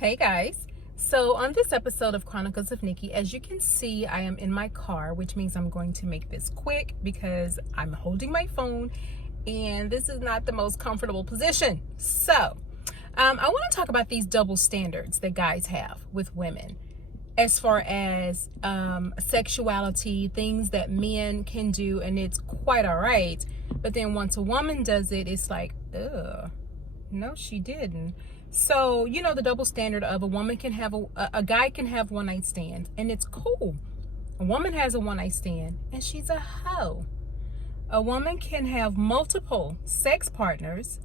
Hey guys. So on this episode of Chronicles of Nikki, as you can see, I am in my car, which means I'm going to make this quick because I'm holding my phone and this is not the most comfortable position. So I want to talk about these double standards that guys have with women as far as sexuality, things that men can do and it's quite all right. But then once a woman does it, it's like, ugh, no, she didn't. So, you know, the double standard of a woman can have a guy can have one night stand and it's cool. A woman has a one night stand and she's a hoe. A woman can have multiple sex partners.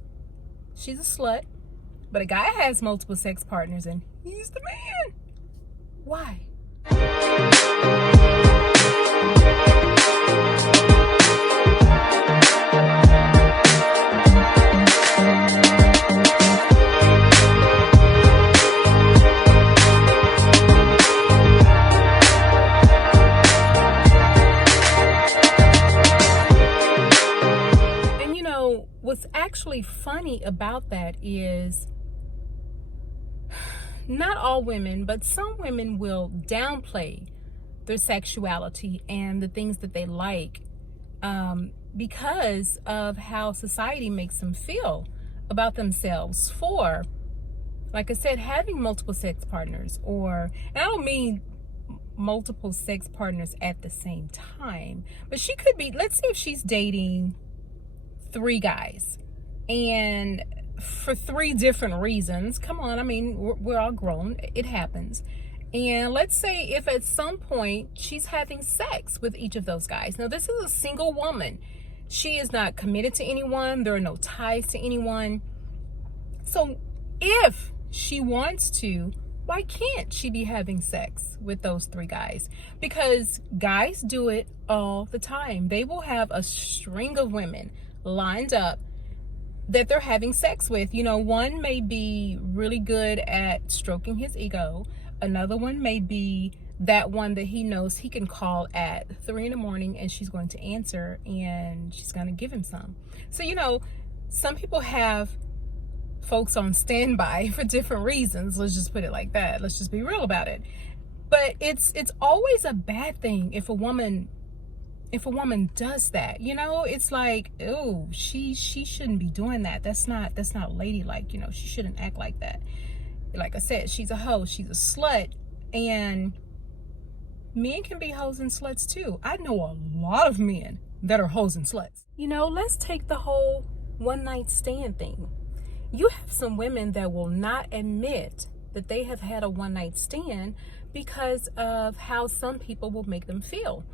She's a slut. But a guy has multiple sex partners and he's the man. Why? What's actually funny about that is not all women, but some women will downplay their sexuality and the things that they like because of how society makes them feel about themselves for, like I said, having multiple sex partners, and I don't mean multiple sex partners at the same time, but she could be, let's say if she's dating 3 guys and for 3 different reasons. Come on, I mean, we're all grown, it happens. And let's say if at some point she's having sex with each of those guys. Now this is a single woman, she is not committed to anyone, there are no ties to anyone. So if she wants to, why can't she be having sex with those 3 guys? Because guys do it all the time. They will have a string of women lined up that they're having sex with. You know, one may be really good at stroking his ego. Another one may be that one that he knows he can call at 3 a.m. and she's going to answer and she's going to give him some. So, you know, some people have folks on standby for different reasons. Let's just put it like that. Let's just be real about it. But it's always a bad thing if a woman does that. You know, it's like, oh, she shouldn't be doing that. That's not ladylike. You know, she shouldn't act like that. Like I said, she's a hoe, she's a slut, and men can be hoes and sluts too. I know a lot of men that are hoes and sluts. You know, let's take the whole one night stand thing. You have some women that will not admit that they have had a one night stand because of how some people will make them feel.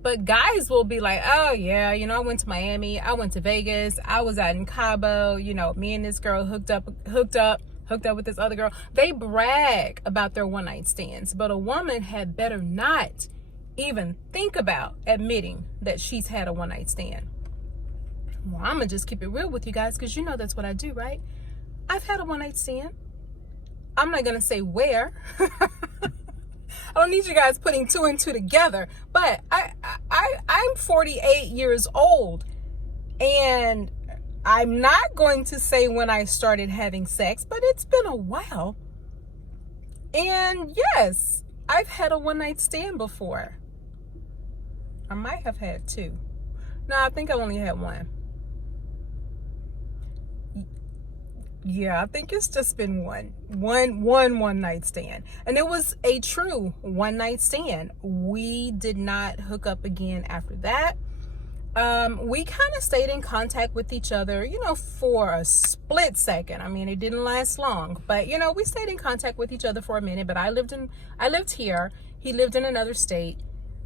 But guys will be like, oh yeah, you know, I went to Miami, I went to Vegas, I was out in Cabo, you know, me and this girl hooked up with this other girl. They brag about their one night stands, but a woman had better not even think about admitting that she's had a one night stand. Well, I'm gonna just keep it real with you guys because you know that's what I do, right? I've had a one night stand. I'm not gonna say where. I don't need you guys putting 2 and 2 together, but I'm 48 years old and I'm not going to say when I started having sex, but it's been a while. And yes, I've had a one night stand before. I might have had 2. No, I think I only had 1. Yeah, I think it's just been one night stand. And it was a true one night stand. We did not hook up again after that. We kind of stayed in contact with each other, you know, for a split second. I mean, it didn't last long, but you know, we stayed in contact with each other for a minute, but I lived here. He lived in another state.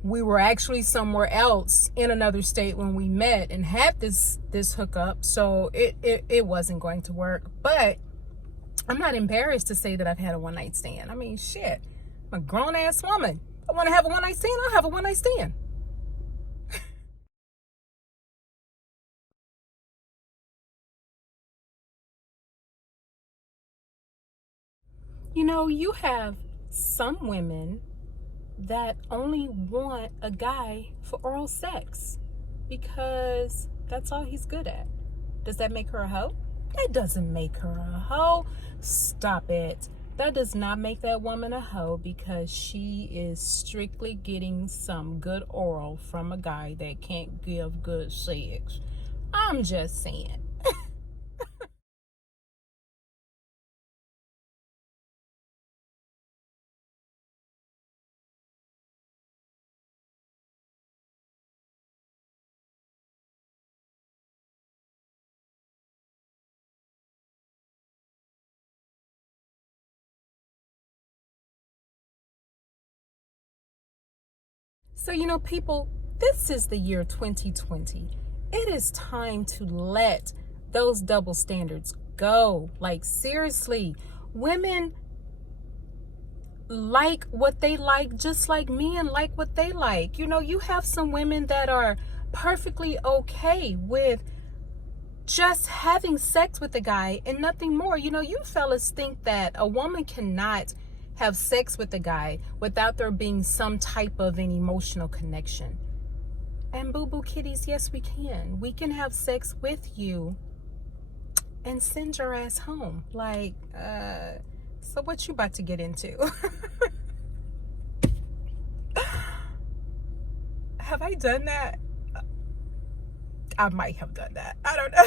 We were actually somewhere else in another state when we met and had this hookup. So it wasn't going to work, but I'm not embarrassed to say that I've had a one night stand. I mean, shit, I'm a grown ass woman. I want to have a one night stand. I'll have a one night stand. You know, you have some women that only want a guy for oral sex because that's all he's good at. Does that make her a hoe? That doesn't make her a hoe. Stop it. that does not make that woman a hoe, because she is strictly getting some good oral from a guy that can't give good sex. I'm just saying. So, people, this is the year 2020. It is time to let those double standards go. Like, seriously, women like what they like just like men like what they like. You have some women that are perfectly okay with just having sex with a guy and nothing more. You fellas think that a woman cannot have sex with a guy without there being some type of an emotional connection. And boo-boo kitties, yes, we can. We can have sex with you and send your ass home. Like, so what you about to get into? Have I done that? I might have done that. I don't know.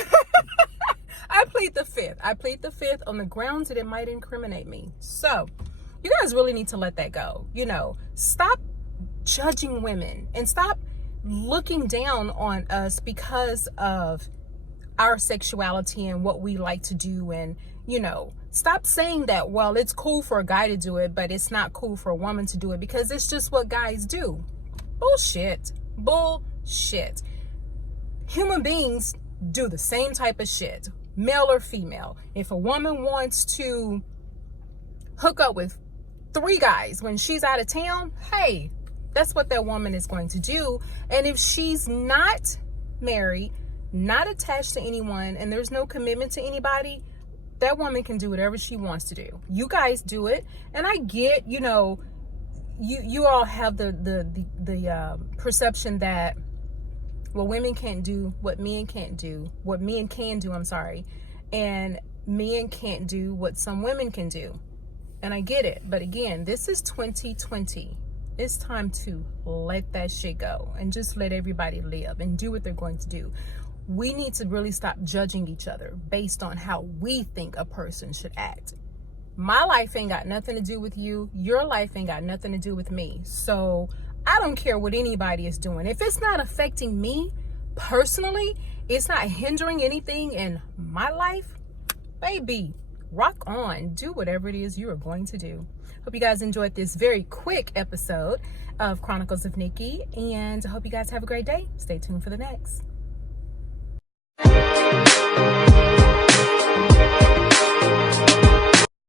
I plead the fifth on the grounds that it might incriminate me. So you guys really need to let that go. Stop judging women and stop looking down on us because of our sexuality and what we like to do. And stop saying that, well, it's cool for a guy to do it, but it's not cool for a woman to do it, because it's just what guys do. Bullshit. Human beings do the same type of shit, male or female. If a woman wants to hook up with 3 guys when she's out of town, hey, that's what that woman is going to do. And if she's not married, not attached to anyone, and there's no commitment to anybody, that woman can do whatever she wants to do. You guys do it. And I get, you all have the perception that, well, women can't do what men can't do, what men can do, and men can't do what some women can do. And I get it. But again, this is 2020. It's time to let that shit go and just let everybody live and do what they're going to do. We need to really stop judging each other based on how we think a person should act. My life ain't got nothing to do with you. Your life ain't got nothing to do with me. So I don't care what anybody is doing. If it's not affecting me personally, it's not hindering anything in my life, baby, rock on. Do whatever it is you are going to do. Hope you guys enjoyed this very quick episode of Chronicles of Nikki, and I hope you guys have a great day. Stay tuned for the next.